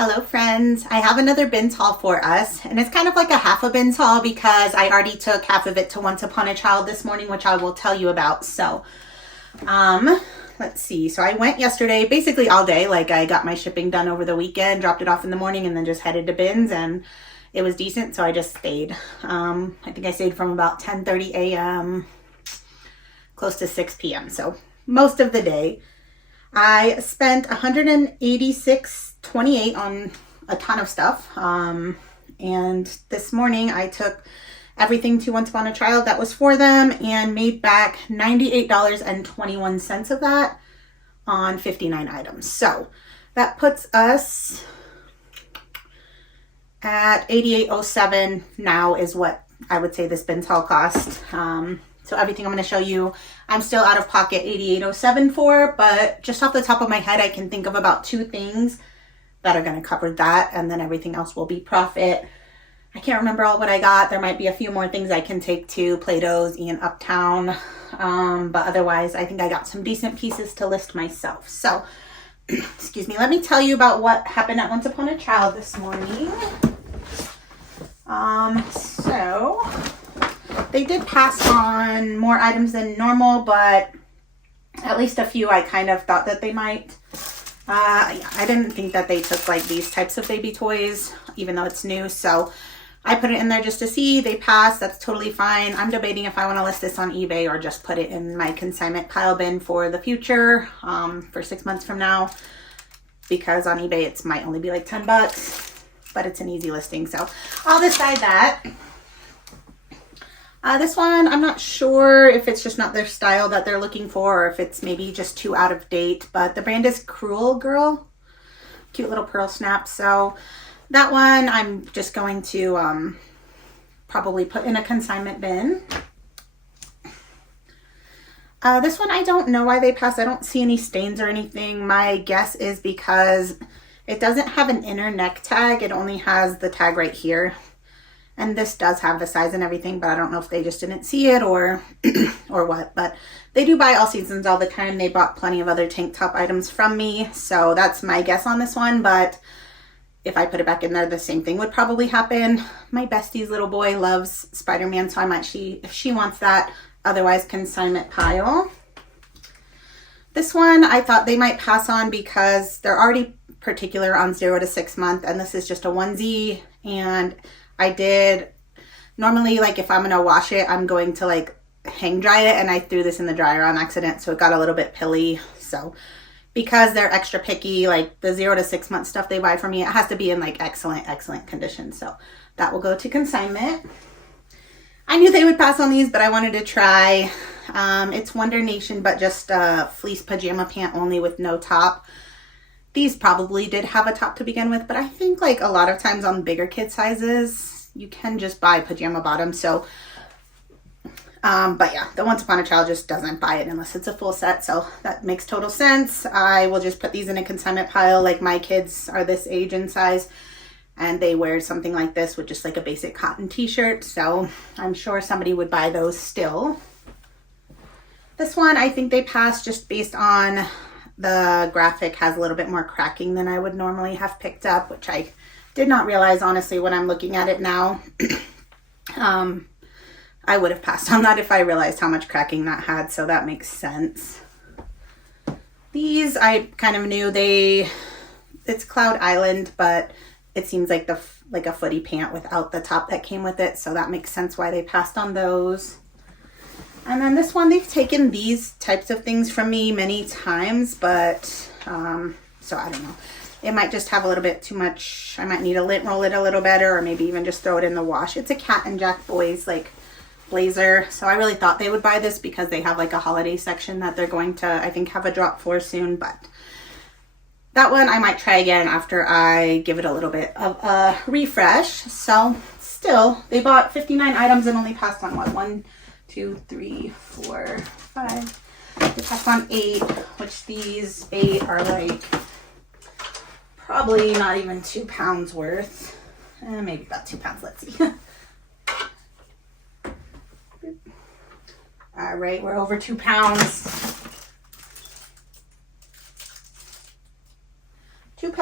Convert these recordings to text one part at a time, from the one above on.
Hello friends, I have another bins haul for us, and it's kind of like a half a bins haul because I already took half of it to Once Upon a Child this morning, which I will tell you about. So let's see. So I went yesterday basically all day. Like, I got my shipping done over the weekend, dropped it off in the morning, and then just headed to bins, and it was decent, so I just stayed. I think I stayed from about 10:30 a.m. close to 6 p.m. So most of the day. I spent $186.28 on a ton of stuff. And this morning I took everything to Once Upon a Child that was for them and made back $98.21 of that on 59 items. So that puts us at $88.07 now is what I would say this bins haul cost. So everything I'm going to show you, I'm still out of pocket $88.07 for, but just off the top of my head, I can think of about two things that are going to cover that, and then everything else will be profit. I can't remember all what I got. There might be a few more things I can take to Play-Doh's and Uptown, but otherwise, I think I got some decent pieces to list myself. So, excuse me, let me tell you about what happened at Once Upon a Child this morning. They did pass on more items than normal, but at least a few I kind of thought that they might. I didn't think that they took like these types of baby toys, even though it's new. So I put it in there just to see. They passed. That's totally fine. I'm debating if I want to list this on eBay or just put it in my consignment pile bin for the future, for 6 months from now, because on eBay it might only be like 10 bucks, but it's an easy listing. So I'll decide that. This one, I'm not sure if it's just not their style that they're looking for, or if it's maybe just too out of date, but the brand is Cruel Girl. Cute little pearl snap. So that one I'm just going to probably put in a consignment bin. This one, I don't know why they passed. I don't see any stains or anything. My guess is because it doesn't have an inner neck tag. It only has the tag right here. And this does have the size and everything, but I don't know if they just didn't see it or or what. But they do buy all seasons all the time. They bought plenty of other tank top items from me. So that's my guess on this one. But if I put it back in there, the same thing would probably happen. My bestie's little boy loves Spider-Man, so I might if she wants that. Otherwise, consignment pile. This one I thought they might pass on because they're already particular on 0 to 6 month. And this is just a onesie. And I did normally, like, if I'm going to wash it, I'm going to like hang dry it, and I threw this in the dryer on accident, so it got a little bit pilly. So because they're extra picky, like the 0 to 6 month stuff they buy from me, it has to be in like excellent condition. So that will go to consignment. I knew they would pass on these, but I wanted to try. It's Wonder Nation, but just a fleece pajama pant only with no top. These probably did have a top to begin with, but I think like a lot of times on bigger kid sizes, you can just buy pajama bottoms. So, but yeah, the Once Upon a Child just doesn't buy it unless it's a full set. So that makes total sense. I will just put these in a consignment pile. Like, my kids are this age and size, and they wear something like this with just like a basic cotton t-shirt. So I'm sure somebody would buy those still. This one, I think they passed just based on the graphic has a little bit more cracking than I would normally have picked up, which I did not realize, honestly, when I'm looking at it now. I would have passed on that if I realized how much cracking that had, so that makes sense. These, I kind of knew it's Cloud Island, but it seems like like a footy pant without the top that came with it, so that makes sense why they passed on those. And then this one, they've taken these types of things from me many times, but, so I don't know. It might just have a little bit too much. I might need to lint roll it a little better, or maybe even just throw it in the wash. It's a Cat and Jack Boys, like, blazer. So I really thought they would buy this because they have like a holiday section that they're going to, I think, have a drop for soon. But that one I might try again after I give it a little bit of a refresh. So still, they bought 59 items and only passed on what? 1, 2, 3, 4, 5. They passed on 8, which these 8 are like probably not even 2 pounds worth. Maybe about 2 pounds. Let's see. All right, we're over 2 pounds.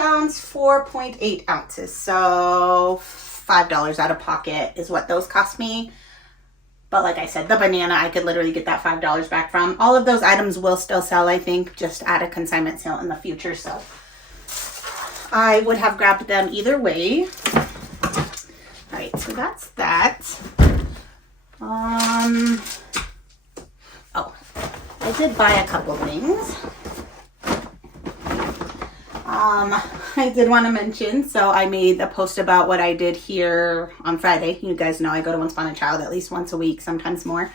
pounds, 4.8 ounces. So $5 out of pocket is what those cost me. But like I said, the banana, I could literally get that $5 back from. All of those items will still sell, I think, just at a consignment sale in the future. So I would have grabbed them either way. All right, so that's that. Oh, I did buy a couple things. I did want to mention, so I made a post about what I did here on Friday. You guys know I go to Once Upon a Child at least once a week, sometimes more.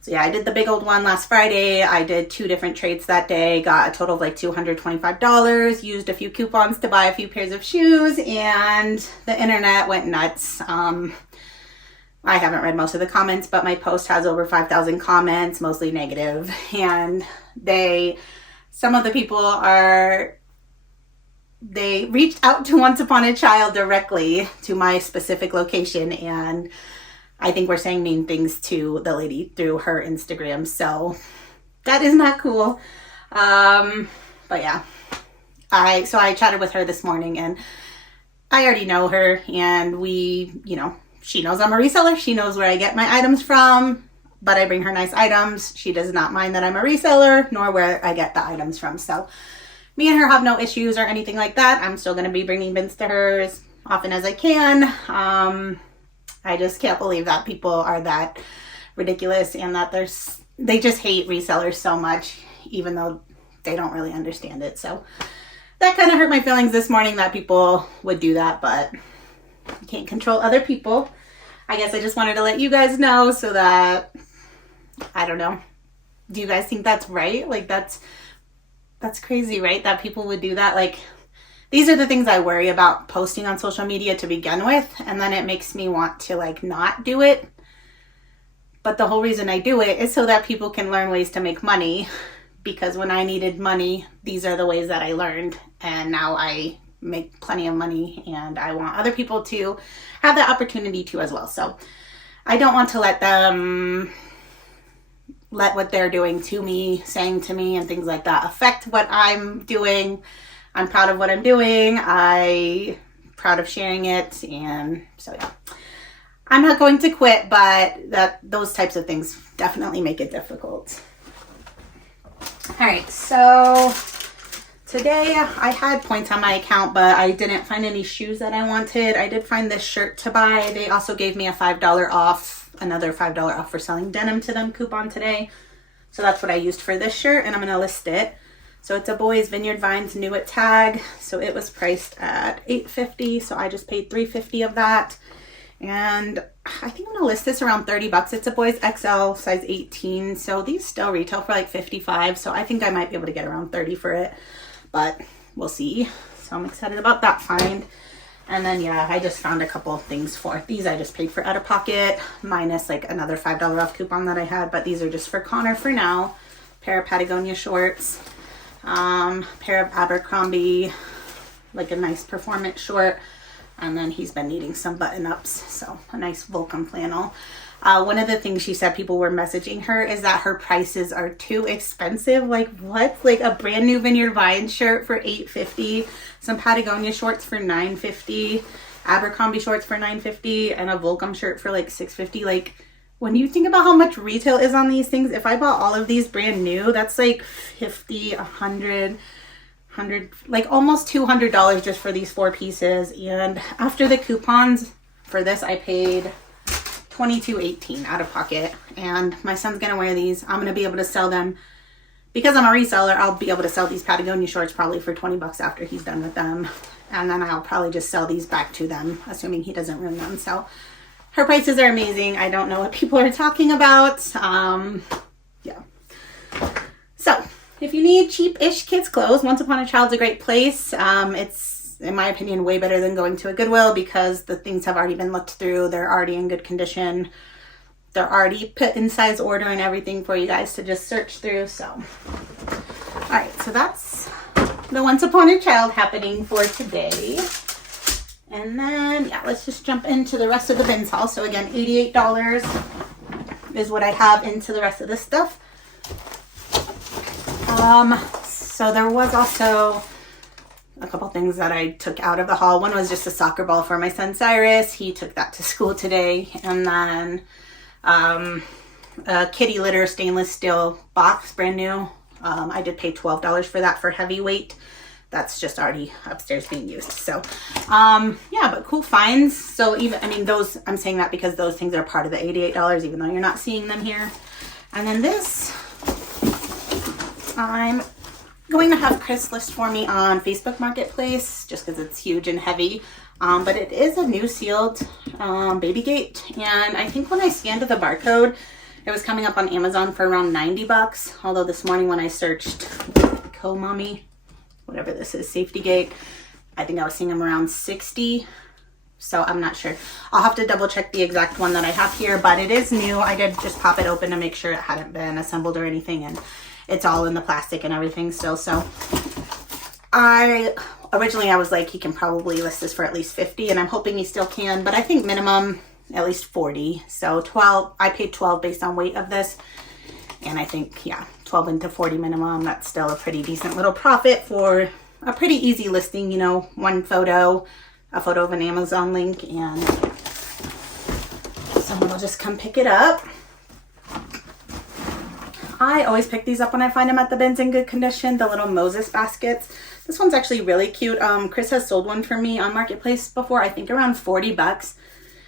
So yeah, I did the big old one last Friday. I did 2 different trades that day, got a total of like $225, used a few coupons to buy a few pairs of shoes, and the internet went nuts. I haven't read most of the comments, but my post has over 5,000 comments, mostly negative. And some of the people they reached out to Once Upon a Child directly to my specific location, and I think we're saying mean things to the lady through her Instagram. So that is not cool. But yeah, I chatted with her this morning, and I already know her, and she knows I'm a reseller. She knows where I get my items from, but I bring her nice items. She does not mind that I'm a reseller, nor where I get the items from. So me and her have no issues or anything like that. I'm still going to be bringing bins to her as often as I can. I just can't believe that people are that ridiculous, and that they just hate resellers so much, even though they don't really understand it. So that kind of hurt my feelings this morning that people would do that, but you can't control other people. I guess I just wanted to let you guys know so that, I don't know. Do you guys think that's right? Like that's crazy, right? That people would do that. Like, these are the things I worry about posting on social media to begin with, and then it makes me want to like not do it. But the whole reason I do it is so that people can learn ways to make money, because when I needed money, these are the ways that I learned, and now I make plenty of money, and I want other people to have that opportunity too as well. So I don't want to let what they're doing to me, saying to me, and things like that affect what I'm doing. I'm proud of what I'm doing. I'm proud of sharing it. And so, yeah, I'm not going to quit, but those types of things definitely make it difficult. All right, so today I had points on my account, but I didn't find any shoes that I wanted. I did find this shirt to buy. They also gave me a $5 off, another $5 off for selling denim to them coupon today. So that's what I used for this shirt, and I'm going to list it. So it's a Boys Vineyard Vines Nuit tag. So it was priced at $8.50. So I just paid $3.50 of that. And I think I'm going to list this around $30. It's a Boys XL size 18. So these still retail for like $55. So I think I might be able to get around $30 for it, but we'll see. So I'm excited about that find. And then, yeah, I just found a couple of things for these. I just paid for out of pocket, minus like another $5 off coupon that I had. But these are just for Connor for now. Pair of Patagonia shorts. Pair of Abercrombie, like a nice performance short. And then he's been needing some button-ups. So a nice Vulcan flannel. One of the things she said people were messaging her is that her prices are too expensive. Like, what? Like a brand new Vineyard Vines shirt for $8.50, some Patagonia shorts for $9.50, Abercrombie shorts for $9.50, and a Vulcan shirt for like $6.50. Like, when you think about how much retail is on these things, if I bought all of these brand new, that's like $50, $100, like almost $200 just for these 4 pieces. And after the coupons for this, I paid $22.18 out of pocket, and my son's gonna wear these. I'm gonna be able to sell them because I'm a reseller. I'll be able to sell these Patagonia shorts probably for $20 after he's done with them, and then I'll probably just sell these back to them, assuming he doesn't ruin them. So her prices are amazing. I don't know what people are talking about. Yeah. So if you need cheap-ish kids clothes, Once Upon a Child's a great place. It's, in my opinion, way better than going to a Goodwill because the things have already been looked through. They're already in good condition. They're already put in size order and everything for you guys to just search through. So, all right, so that's the Once Upon a Child happening for today. And then, yeah, let's just jump into the rest of the bins haul. So again, $88 is what I have into the rest of this stuff. So there was also a couple things that I took out of the haul. One was just a soccer ball for my son Cyrus. He took that to school today. And then a kitty litter stainless steel box, brand new. I did pay $12 for that for heavyweight. That's just already upstairs being used. So yeah, but cool finds. So even, I mean, those, I'm saying that because those things are part of the $88, even though you're not seeing them here. And then this, I'm going to have Chris list for me on Facebook Marketplace, just because it's huge and heavy. But it is a new sealed baby gate. And I think when I scanned the barcode, it was coming up on Amazon for around 90 bucks. Although this morning when I searched Co-Mommy, whatever this is, safety gate, I think I was seeing them around 60. So I'm not sure. I'll have to double check the exact one that I have here, but it is new. I did just pop it open to make sure it hadn't been assembled or anything, and it's all in the plastic and everything still. So originally I was like, he can probably list this for at least 50, and I'm hoping he still can, but I think minimum at least 40. So 12, I paid 12 based on weight of this. And I think, yeah, 12 into 40 minimum, that's still a pretty decent little profit for a pretty easy listing, you know, one photo, a photo of an Amazon link, and someone will just come pick it up. I always pick these up when I find them at the bins in good condition, the little Moses baskets. This one's actually really cute. Chris has sold one for me on Marketplace before, I think around 40 bucks.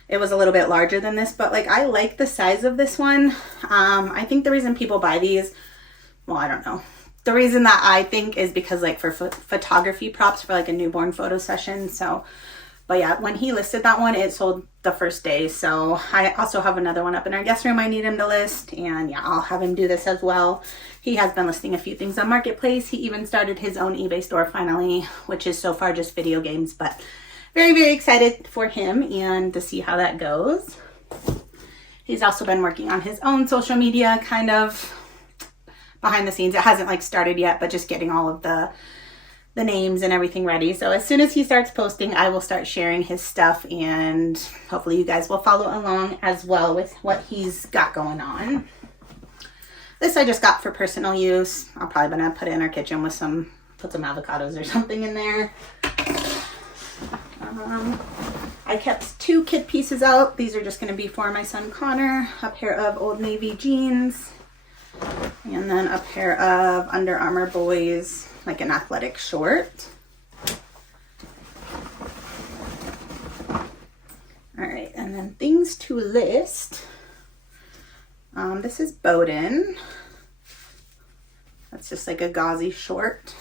It was a little bit larger than this, but like I like the size of this one. I think the reason people buy these, well, I don't know. The reason that I think is because like for photography props for like a newborn photo session. So, but yeah, when he listed that one, it sold the first day. So I also have another one up in our guest room I need him to list. And yeah, I'll have him do this as well. He has been listing a few things on Marketplace. He even started his own eBay store finally, which is so far just video games, but very, very excited for him and to see how that goes. He's also been working on his own social media, kind of behind the scenes. It hasn't like started yet, but just getting all of the names and everything ready. So as soon as he starts posting, I will start sharing his stuff, and hopefully you guys will follow along as well with what he's got going on. This I just got for personal use. I'm probably gonna put it in our kitchen with put some avocados or something in there. I kept 2 kid pieces out. These are just going to be for my son Connor. A pair of Old Navy jeans. And then a pair of Under Armour boys, like an athletic short. Alright, and then things to list. This is Bowden. That's just like a gauzy short.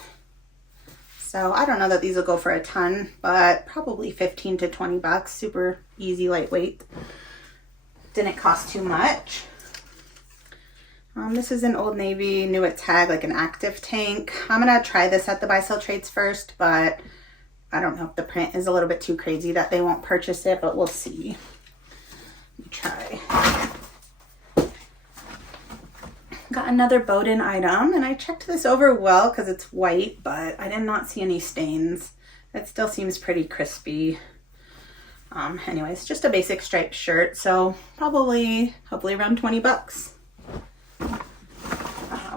So I don't know that these will go for a ton, but probably 15 to 20 bucks. Super easy, lightweight. Didn't cost too much. This is an Old Navy, new at tag, like an active tank. I'm going to try this at the buy sell trades first, but I don't know if the print is a little bit too crazy that they won't purchase it, but we'll see. Let me try. Got another Bowden item, and I checked this over well because it's white, but I did not see any stains. It still seems pretty crispy. Anyways, just a basic striped shirt, so hopefully around 20 bucks.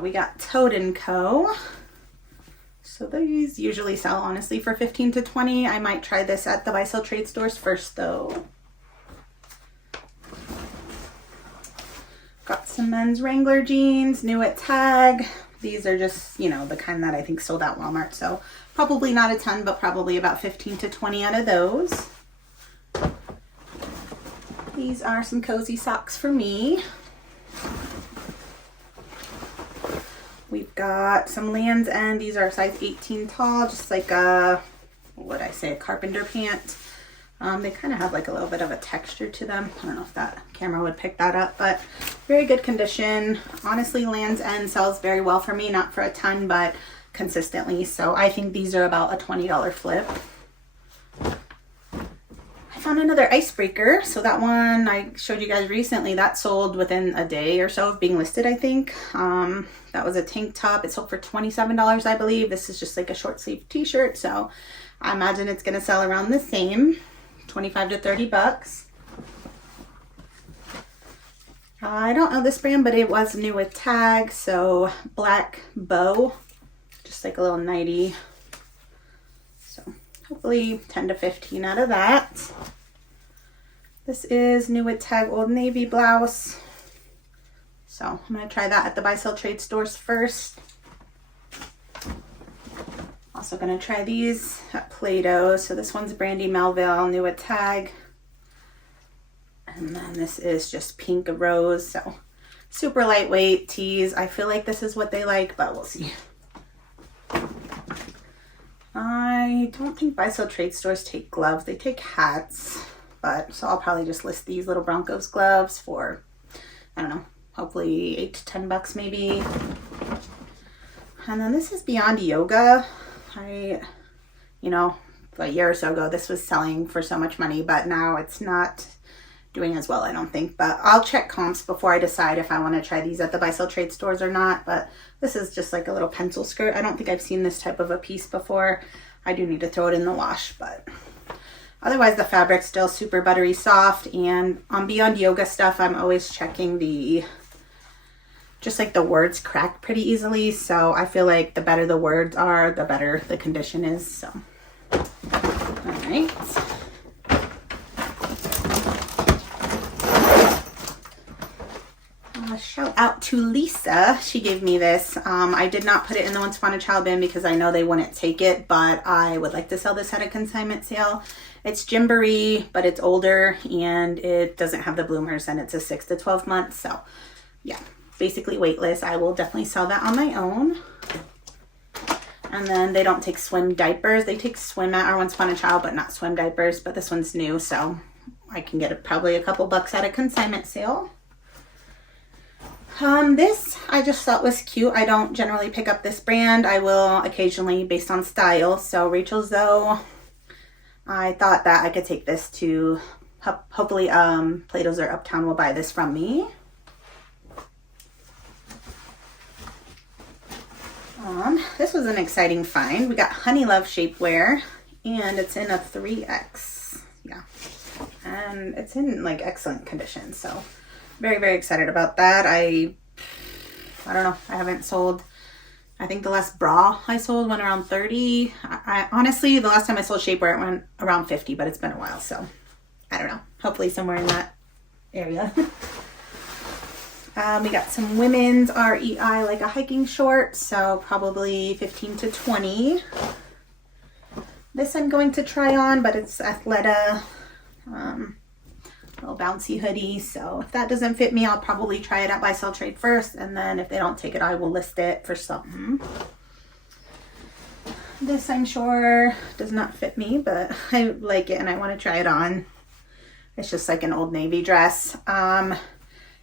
We got Toad & Co. So these usually sell honestly for 15 to 20. I might try this at the buy sell trade stores first though. Got some men's Wrangler jeans, new at tag. These are just, you know, the kind that I think sold at Walmart. So probably not a ton, but probably about 15 to 20 out of those. These are some cozy socks for me. We've got some Lands' End. These are size 18 tall, just like a, what would I say, a carpenter pant. They kind of have like a little bit of a texture to them. I don't know if that camera would pick that up, but very good condition. Honestly, Lands' End sells very well for me, not for a ton, but consistently. So I think these are about a $20 flip. I found another icebreaker. So that one I showed you guys recently, that sold within a day or so of being listed, I think. That was a tank top. It sold for $27, I believe. This is just like a short sleeve t-shirt. So I imagine it's going to sell around the same. 25 to 30 bucks. I don't know this brand, but it was new with tag. So black bow, just like a little nightie. hopefully 10 to 15 out of that. This is new with tag Old Navy blouse. So I'm going to try that at the buy sell trade stores first. Also going to try these at Play-Doh. So this one's Brandy Melville, new with tag. And then this is just pink rose. So super lightweight tees. I feel like this is what they like, but we'll see. I don't think buy sell trade stores take gloves. They take hats. But so I'll probably just list these little Broncos gloves for, I don't know, hopefully 8 to 10 bucks maybe. And then this is Beyond Yoga. You know, a year or so ago, this was selling for so much money, but now it's not doing as well, I don't think. But I'll check comps before I decide if I want to try these at the buy sell trade stores or not. But this is just like a little pencil skirt. I don't think I've seen this type of a piece before. I do need to throw it in the wash, but otherwise the fabric's still super buttery soft. And on Beyond Yoga stuff, I'm always checking just like the words crack pretty easily. So I feel like the better the words are, the better the condition is. So, all right. Shout out to Lisa. She gave me this. I did not put it in the Once Upon a Child bin because I know they wouldn't take it, but I would like to sell this at a consignment sale. It's Gymboree, but it's older and it doesn't have the bloomers, and it's a 6 to 12 months. So yeah, basically weightless. I will definitely sell that on my own. And then they don't take swim diapers. They take swim at our Once Upon a Child, but not swim diapers. But this one's new, so I can get it probably a couple bucks at a consignment sale. This I just thought was cute. I don't generally pick up this brand. I will occasionally based on style. So Rachel's though, I thought that I could take this to, hopefully Play-Doh's or Uptown will buy this from me. This was an exciting find. We got Honey Love shapewear, and it's in a 3X. Yeah, and it's in like excellent condition. So very, very excited about that. I don't know. I haven't sold. I think the last bra I sold went around 30. I honestly, the last time I sold shapewear, it went around 50, but it's been a while. So I don't know. Hopefully somewhere in that area. We got some women's REI, like a hiking short. So probably 15 to 20. This I'm going to try on, but it's Athleta. Little bouncy hoodie. So if that doesn't fit me, I'll probably try it at buy sell trade first, and then if they don't take it, I will list it for something. This I'm sure does not fit me, but I like it and I want to try it on. It's just like an Old Navy dress.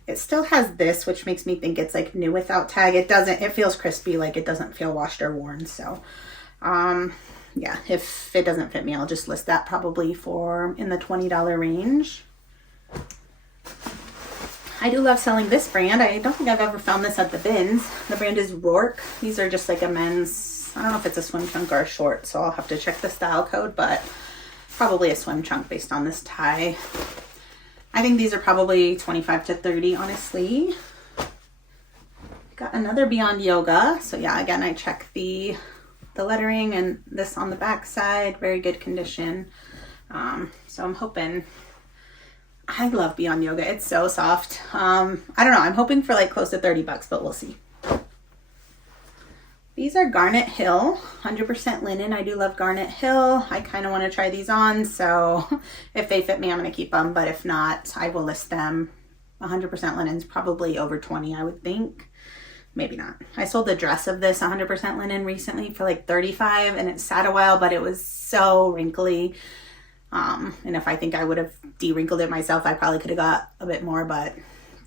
It still has this, which makes me think it's like new without tag. It doesn't, it feels crispy, like it doesn't feel washed or worn. So yeah, if it doesn't fit me, I'll just list that probably for in the $20 range. I do love selling this brand. I don't think I've ever found this at the bins. The brand is Rourke. These are just like a men's, I don't know if it's a swim trunk or a short, so I'll have to check the style code, but probably a swim trunk based on this tie. I think these are probably 25 to 30, honestly. Got another Beyond Yoga. So yeah, again, I check the lettering and this on the back side, very good condition. So I'm hoping, I love Beyond Yoga. It's so soft. I don't know. I'm hoping for like close to 30 bucks, but we'll see. These are Garnet Hill, 100% linen. I do love Garnet Hill. I kind of want to try these on. So if they fit me, I'm going to keep them. But if not, I will list them. 100% linen's probably over 20, I would think. Maybe not. I sold the dress of this 100% linen recently for like 35, and it sat a while, but it was so wrinkly. And if I think I would have de-wrinkled it myself, I probably could have got a bit more, but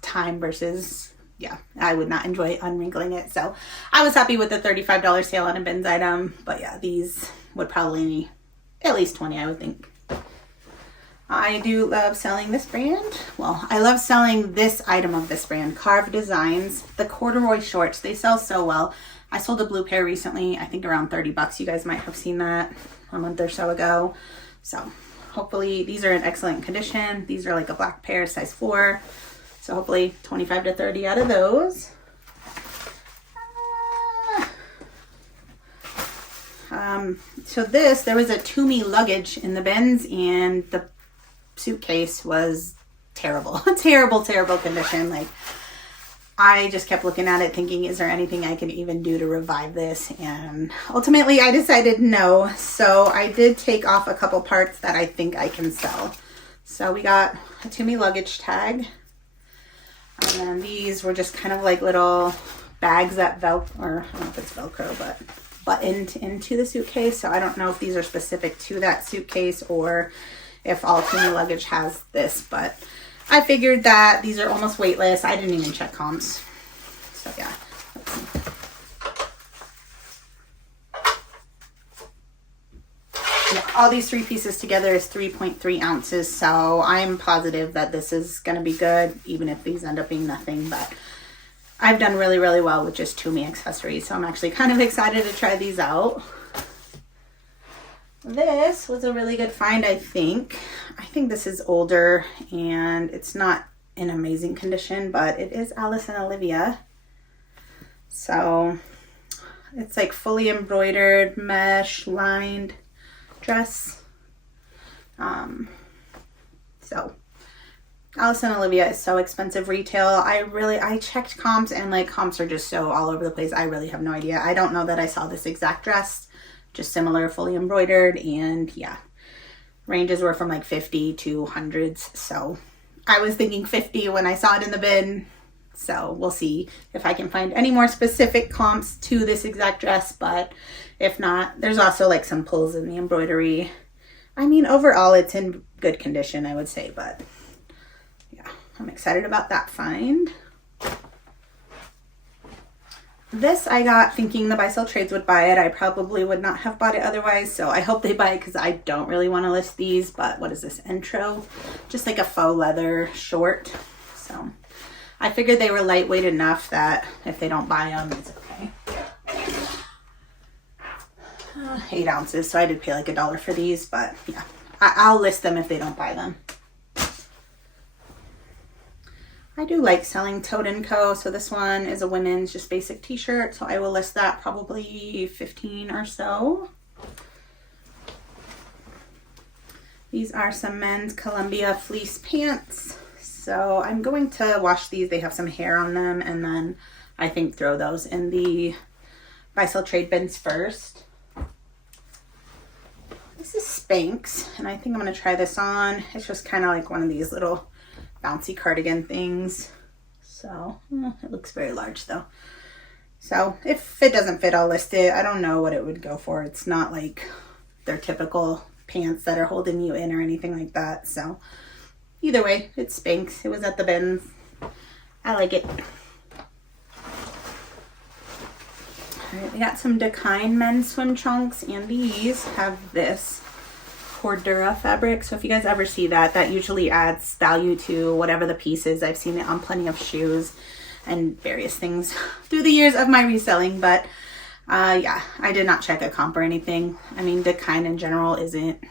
time versus, yeah, I would not enjoy unwrinkling it. So I was happy with the $35 sale on a bins item, but yeah, these would probably be at least 20, I would think. I do love selling this brand. Well, I love selling this item of this brand, Carve Designs, the corduroy shorts. They sell so well. I sold a blue pair recently, I think around 30 bucks. You guys might have seen that a month or so ago. So hopefully these are in excellent condition. These are like a black pair, size 4. So hopefully 25 to 30 out of those. So there was a Toomey luggage in the bins, and the suitcase was terrible. Terrible, terrible condition. Like, I just kept looking at it thinking, is there anything I can even do to revive this? And ultimately I decided no. So I did take off a couple parts that I think I can sell. So we got a Toomey luggage tag. And then these were just kind of like little bags that or I don't know if it's Velcro, but buttoned into the suitcase. So I don't know if these are specific to that suitcase or if all Toomey luggage has this, but I figured that these are almost weightless. I didn't even check comps. So yeah, let's see. Yeah, all these 3 pieces together is 3.3 ounces. So I'm positive that this is going to be good, even if these end up being nothing. But I've done really, really well with just Toomey accessories. So I'm actually kind of excited to try these out. This was a really good find, I think. I think this is older and it's not in amazing condition, but it is Alice and Olivia. So it's like fully embroidered, mesh, lined dress. So Alice and Olivia is so expensive retail. I checked comps, and like comps are just so all over the place. I really have no idea. I don't know that I saw this exact dress. Just similar, fully embroidered, and yeah, ranges were from like 50 to hundreds. So I was thinking 50 when I saw it in the bin. So we'll see if I can find any more specific comps to this exact dress, but if not, there's also like some pulls in the embroidery. I mean, overall it's in good condition, I would say, but yeah, I'm excited about that find. This I got thinking the Buy Sell Trades would buy it. I probably would not have bought it otherwise, so I hope they buy it because I don't really want to list these. But what is this? Intro? Just like a faux leather short. So I figured they were lightweight enough that if they don't buy them, it's okay. 8 ounces, so I did pay like $1 for these, but yeah, I'll list them if they don't buy them. I do like selling Toad & Co. So this one is a women's just basic t-shirt. So I will list that probably 15 or so. These are some men's Columbia fleece pants. So I'm going to wash these. They have some hair on them. And then I think throw those in the Buy Sell Trade bins first. This is Spanx. And I think I'm going to try this on. It's just kind of like one of these little bouncy cardigan things. So it looks very large though. So if it doesn't fit, I'll list it. I don't know what it would go for. It's not like their typical pants that are holding you in or anything like that. So either way, it's Spanx. It was at the bins. I like it. All right, we got some Dakine men's swim trunks, and these have this Cordura fabric. So if you guys ever see that, that usually adds value to whatever the piece is. I've seen it on plenty of shoes and various things through the years of my reselling, but yeah, I did not check a comp or anything. I mean, Dakine in general isn't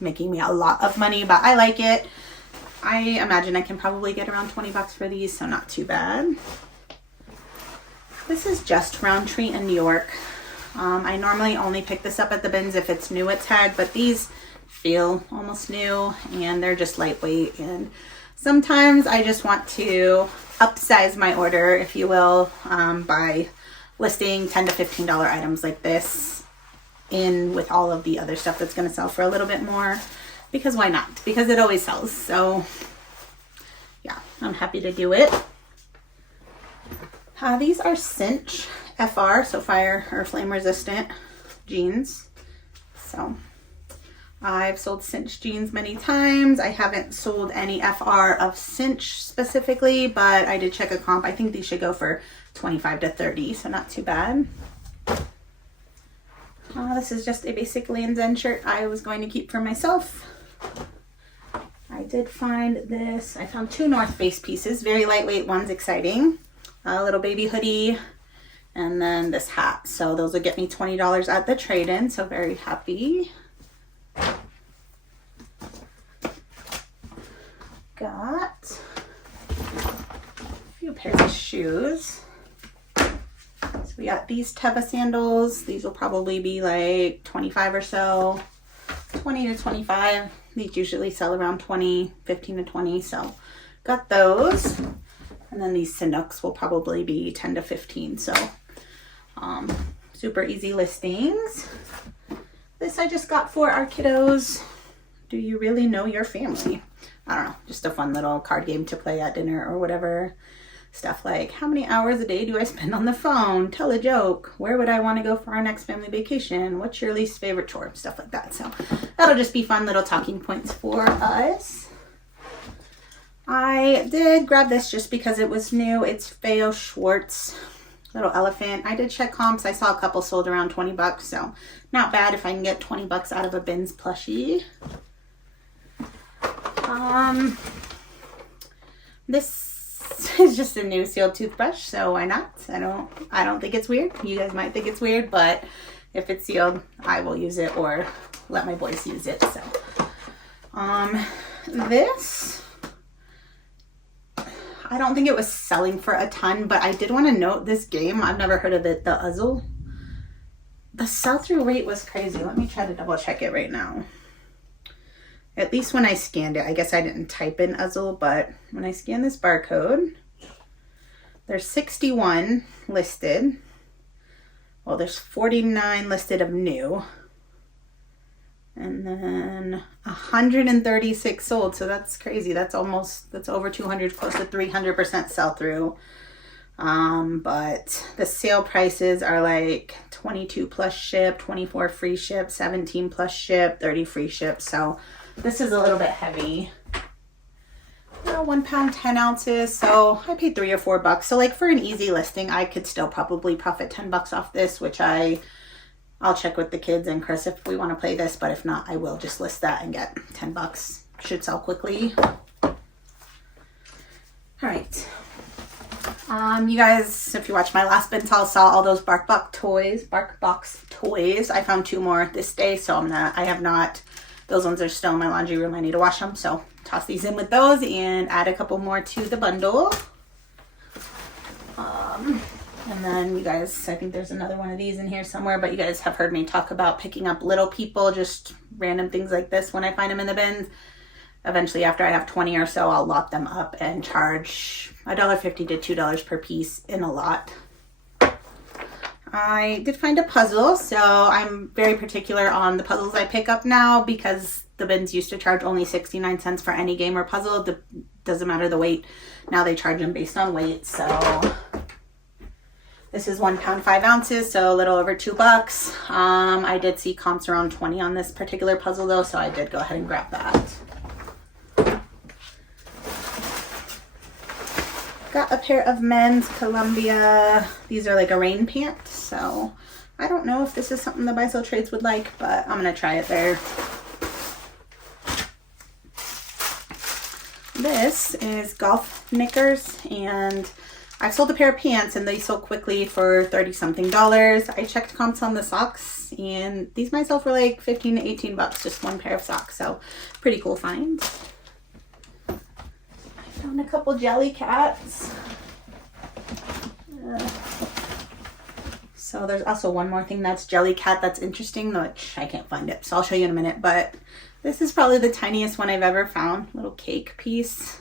making me a lot of money, but I like it. I imagine I can probably get around 20 bucks for these, so not too bad. This is just Roundtree in New York. I normally only pick this up at the bins if it's new at tag, but these feel almost new and they're just lightweight. And sometimes I just want to upsize my order, if you will, by listing $10 to $15 items like this in with all of the other stuff that's going to sell for a little bit more. Because why not? Because it always sells. So yeah, I'm happy to do it. These are Cinch FR, so fire or flame resistant jeans. So I've sold Cinch jeans many times. I haven't sold any FR of Cinch specifically, but I did check a comp. I think these should go for 25 to 30, so not too bad. This is just a basic Lands' End shirt I was going to keep for myself. I did find this. I found 2 North Face pieces, very lightweight ones, exciting. A little baby hoodie, and then this hat. So those will get me $20 at the trade-in, so very happy. Got a few pairs of shoes. So We got these Teva sandals. These will probably be like 25 or so, 20 to 25. These usually sell around 20, 15 to 20. So got those. And then these Sanooks will probably be 10 to 15. So super easy listings. This I just got for our kiddos. Do you really know your family? I don't know, just a fun little card game to play at dinner or whatever. Stuff like, how many hours a day do I spend on the phone? Tell a joke. Where would I want to go for our next family vacation? What's your least favorite chore? Stuff like that. So that'll just be fun little talking points for us. I did grab this just because it was new. It's Feo Schwartz little elephant. I did check comps. I saw a couple sold around 20 bucks. So not bad if I can get 20 bucks out of a Bins plushie. This is just a new sealed toothbrush, so why not? I don't think it's weird. You guys might think it's weird, but if it's sealed, I will use it or let my boys use it. So this, I don't think it was selling for a ton, but I did want to note this game. I've never heard of it, the Uzzle. The sell-through rate was crazy. Let me try to double check it right now. At least when I scanned it, I guess I didn't type in Uzzle, but when I scanned this barcode, there's 61 listed. Well, there's 49 listed of new. And then 136 sold, so that's crazy. That's over 200, close to 300% sell-through. But the sale prices are like 22 plus ship, 24 free ship, 17 plus ship, 30 free ship. So this is a little bit heavy. 1 pound, 10 ounces. So I paid $3 or $4. So like for an easy listing, I could still probably profit 10 bucks off this, which I'll check with the kids and Chris if we want to play this, but if not, I will just list that and get 10 bucks. Should sell quickly. All right. You guys, if you watched my last bin haul, saw all those BarkBox toys. I found 2 more this day, so those ones are still in my laundry room. I need to wash them, so toss these in with those and add a couple more to the bundle. And then you guys, I think there's another one of these in here somewhere, but you guys have heard me talk about picking up Little People, just random things like this when I find them in the bins. Eventually, after I have 20 or so, I'll lot them up and charge $1.50 to $2 per piece in a lot. I did find a puzzle, so I'm very particular on the puzzles I pick up now because the bins used to charge only 69 cents for any game or puzzle. Doesn't matter the weight. Now they charge them based on weight, so this is 1 pound, 5 ounces, so a little over $2. I did see comps around 20 on this particular puzzle though, so I did go ahead and grab that. Got a pair of men's Columbia. These are like a rain pant, so I don't know if this is something the buy-sell trades would like, but I'm gonna try it there. This is golf knickers, and I've sold a pair of pants and they sold quickly for 30-something. I checked comps on the socks and these might sell for like 15 to 18 bucks, just 1 pair of socks. So pretty cool find. I found a couple jelly cats. So there's also one more thing that's jelly cat that's interesting, which I can't find it, so I'll show you in a minute. But this is probably the tiniest one I've ever found, little cake piece.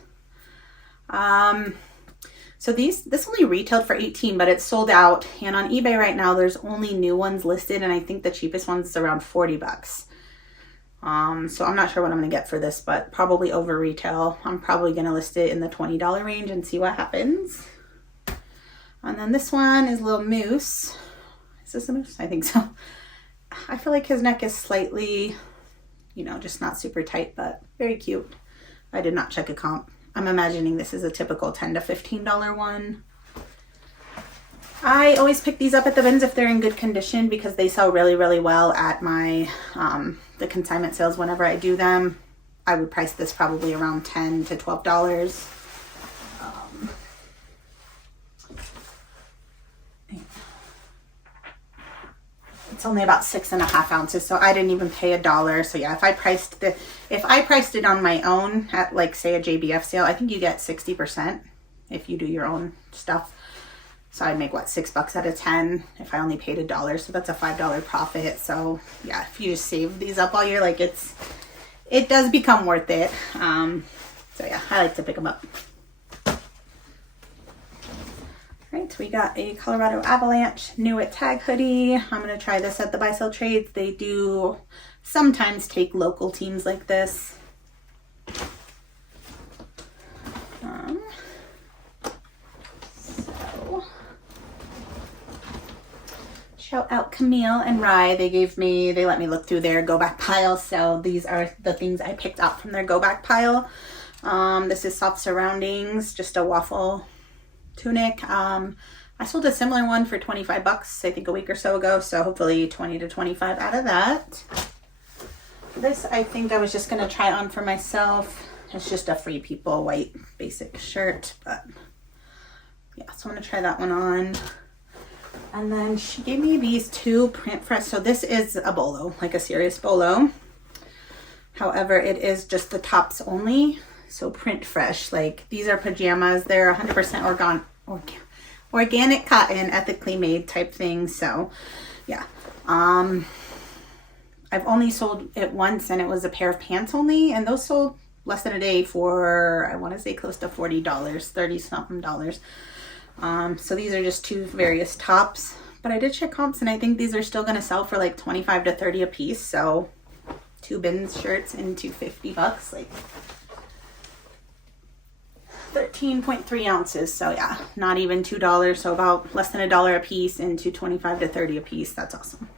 So this only retailed for 18, but it's sold out. And on eBay right now, there's only new ones listed, and I think the cheapest one's around 40 bucks. So I'm not sure what I'm gonna get for this, but probably over retail. I'm probably gonna list it in the $20 range and see what happens. And then this one is a little moose. Is this a moose? I think so. I feel like his neck is slightly, just not super tight, but very cute. I did not check a comp. I'm imagining this is a typical $10 to $15 one. I always pick these up at the bins if they're in good condition because they sell really, really well at my the consignment sales whenever I do them. I would price this probably around $10 to $12. It's only about 6.5 ounces, so I didn't even pay $1. So yeah, if I priced it on my own at like say a JBF sale, I think you get 60% if you do your own stuff. So I'd make what, $6 out of 10 if I only paid $1. So that's a $5 profit. So yeah, if you just save these up all year, like it does become worth it. So yeah, I like to pick them up. Right, we got a Colorado Avalanche New It Tag hoodie. I'm gonna try this at the Buy Sell Trades. They do sometimes take local teams like this. So shout out Camille and Rye. They let me look through their go back pile. So these are the things I picked out from their go back pile. This is soft surroundings, just a waffle tunic. I sold a similar one for 25 bucks, I think a week or so ago. So hopefully 20 to 25 out of that. This, I think I was just going to try on for myself. It's just a Free People white basic shirt, but yeah, so I'm going to try that one on. And then she gave me these two print fresh. So this is a bolo, like a serious bolo. However, it is just the tops only. So print fresh, like these are pajamas. They're 100% organic cotton, ethically made type thing. So yeah, I've only sold it once, and it was a pair of pants only, and those sold less than a day for, I want to say close to $40, 30 something dollars. So these are just two various tops, but I did check comps, and I think these are still going to sell for like 25 to 30 a piece. So two bins shirts into 50 bucks, like 13.3 ounces. So yeah, not even $2. So about less than $1 a piece into 25 to 30 a piece. That's awesome.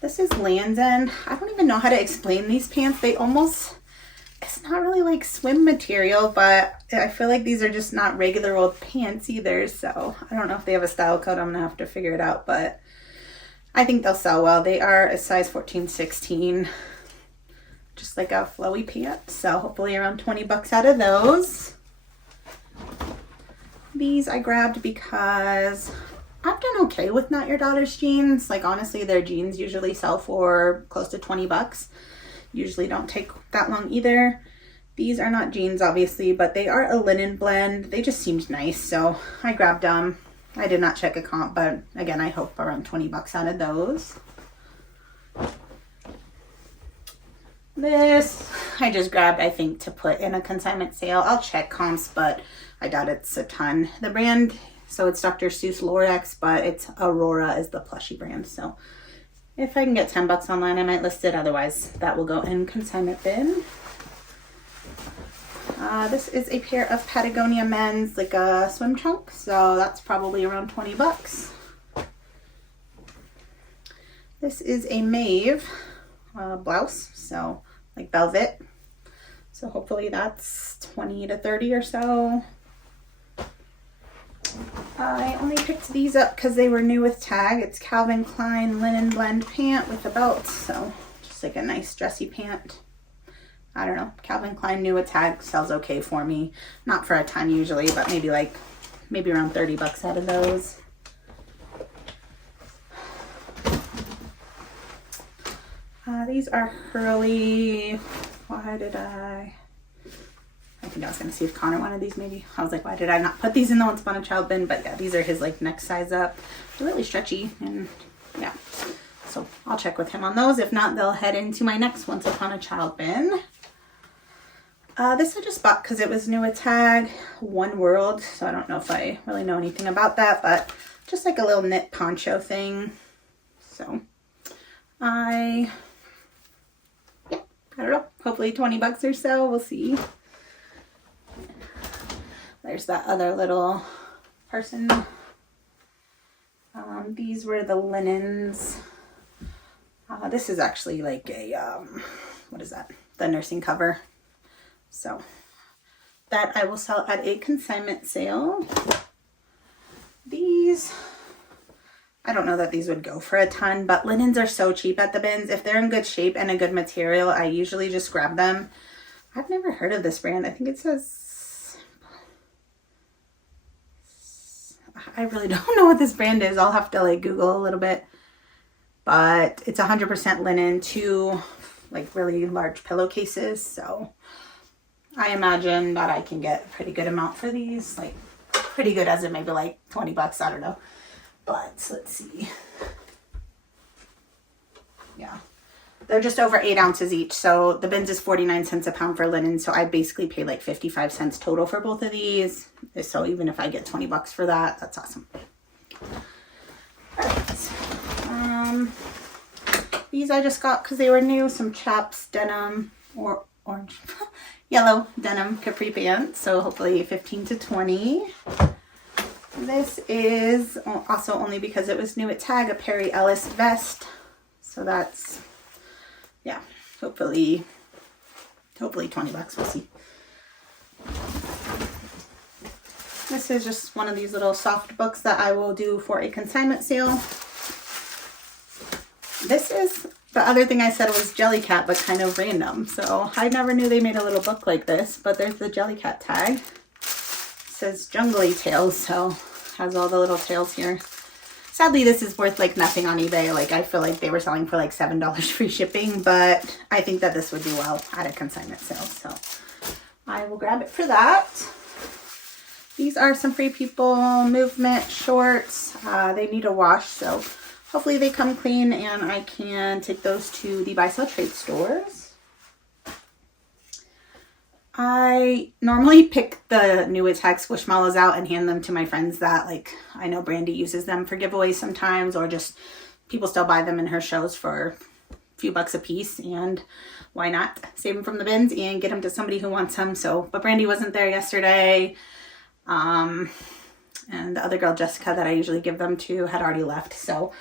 This is Land's End. I don't even know how to explain these pants. They almost, it's not really like swim material, but I feel like these are just not regular old pants either. So I don't know if they have a style code. I'm gonna have to figure it out, but I think they'll sell well. They are a size 14, 16. Just like a flowy pant. So hopefully around 20 bucks out of those. These I grabbed because I've done okay with Not Your Daughter's jeans. Like honestly, their jeans usually sell for close to 20 bucks. Usually don't take that long either. These are not jeans obviously, but they are a linen blend. They just seemed nice, so I grabbed them. I did not check a comp, but again, I hope around 20 bucks out of those. This I just grabbed, I think, to put in a consignment sale. I'll check comps, but I doubt it's a ton. The brand, so it's Dr. Seuss Lorex, but it's Aurora is the plushie brand. So if I can get 10 bucks online, I might list it. Otherwise, that will go in consignment bin. This is a pair of Patagonia men's, like a swim trunk. So that's probably around 20 bucks. This is a Maeve blouse, so like velvet. So hopefully that's 20 to 30 or so. I only picked these up because they were new with tag. It's Calvin Klein linen blend pant with a belt. So just like a nice dressy pant. I don't know. Calvin Klein new with tag sells okay for me. Not for a ton usually, but maybe around 30 bucks out of those. These are Hurley. Why did I think I was going to see if Connor wanted these maybe. I was like, why did I not put these in the Once Upon a Child bin? But yeah, these are his like next size up. They're really stretchy and yeah. So I'll check with him on those. If not, they'll head into my next Once Upon a Child bin. This I just bought because it was new with tag. One World. So I don't know if I really know anything about that, but just like a little knit poncho thing. So I don't know, hopefully 20 bucks or so, we'll see. There's that other little person. These were the linens. This is actually like a, what is that? The nursing cover. So that I will sell at a consignment sale. These, I don't know that these would go for a ton, but linens are so cheap at the bins. If they're in good shape and a good material, I usually just grab them. I've never heard of this brand. I think it says, I really don't know what this brand is. I'll have to like Google a little bit, but it's 100% linen, two like really large pillowcases. So I imagine that I can get a pretty good amount for these, like pretty good as in maybe like 20 bucks, I don't know. But let's see. Yeah. They're just over 8 ounces each. So the bins is 49 cents a pound for linen. So I basically pay like 55 cents total for both of these. So even if I get 20 bucks for that, that's awesome. All right. These I just got because they were new. Some Chaps denim or orange, yellow denim capri pants. So hopefully 15 to 20. This is also only because it was new at Tag, a Perry Ellis vest. So that's, yeah, hopefully 20 bucks, we'll see. This is just one of these little soft books that I will do for a consignment sale. This is, the other thing I said was Jellycat, but kind of random. So I never knew they made a little book like this, but there's the Jellycat tag. It says Jungly Tales, so has all the little tails here. Sadly, this is worth like nothing on eBay. Like I feel like they were selling for like $7 free shipping, but I think that this would do well at a consignment sale. So I will grab it for that. These are some Free People Movement shorts. They need a wash, so hopefully they come clean and I can take those to the buy sell trade stores. I normally pick the new Tag Squishmallows out and hand them to my friends that, like, I know Brandy uses them for giveaways sometimes, or just people still buy them in her shows for a few bucks a piece, and why not save them from the bins and get them to somebody who wants them. So, but Brandy wasn't there yesterday. And the other girl, Jessica, that I usually give them to, had already left. So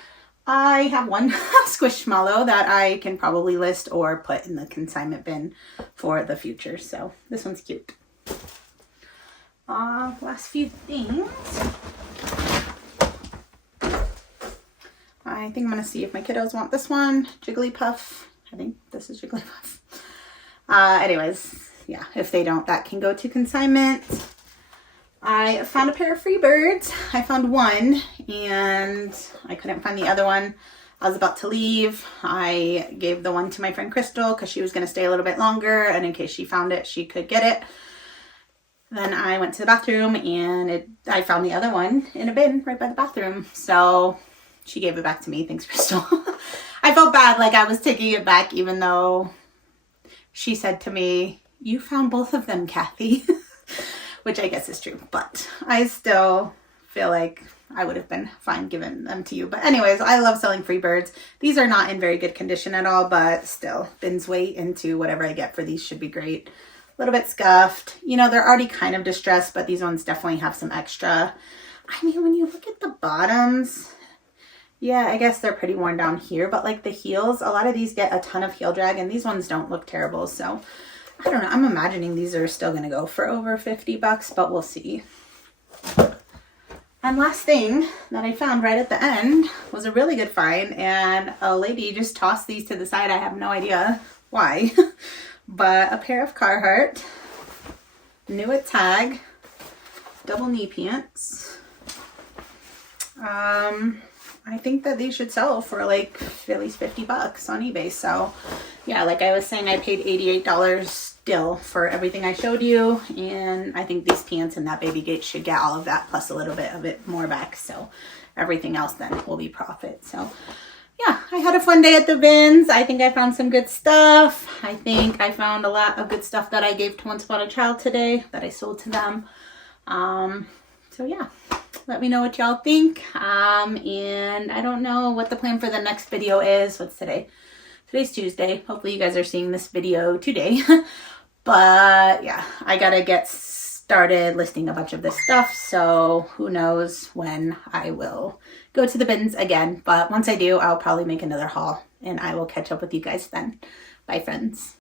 I have one Squishmallow that I can probably list or put in the consignment bin for the future. So this one's cute. Last few things. I think I'm going to see if my kiddos want this one. Jigglypuff. I think this is Jigglypuff. Anyways, yeah, if they don't, that can go to consignment. I found a pair of Freebirds. I found one and I couldn't find the other one. I was about to leave. I gave the one to my friend Crystal because she was going to stay a little bit longer, and in case she found it, she could get it. Then I went to the bathroom and I found the other one in a bin right by the bathroom. So she gave it back to me. Thanks, Crystal. I felt bad, like I was taking it back, even though she said to me, "You found both of them, Kathy." Which I guess is true, but I still feel like I would have been fine giving them to you. But anyways, I love selling Freebirds. These are not in very good condition at all, but still, bins weight into whatever I get for these should be great. A little bit scuffed. You know, they're already kind of distressed, but these ones definitely have some extra. I mean, when you look at the bottoms, yeah, I guess they're pretty worn down here, but like the heels, a lot of these get a ton of heel drag, and these ones don't look terrible, so I don't know. I'm imagining these are still going to go for over 50 bucks, but we'll see. And last thing that I found right at the end was a really good find, and a lady just tossed these to the side. I have no idea why, but a pair of Carhartt, new at Tag, double knee pants. I think that these should sell for like at least 50 bucks on eBay. So yeah, like I was saying, I paid $88 still for everything I showed you. And I think these pants and that baby gate should get all of that plus a little bit of it more back. So everything else then will be profit. So yeah, I had a fun day at the bins. I think I found some good stuff. I think I found a lot of good stuff that I gave to Once Upon a Child today that I sold to them. So yeah, let me know what y'all think. And I don't know what the plan for the next video is. What's today? Today's Tuesday. Hopefully you guys are seeing this video today. But yeah, I gotta get started listing a bunch of this stuff. So who knows when I will go to the bins again. But once I do, I'll probably make another haul and I will catch up with you guys then. Bye, friends.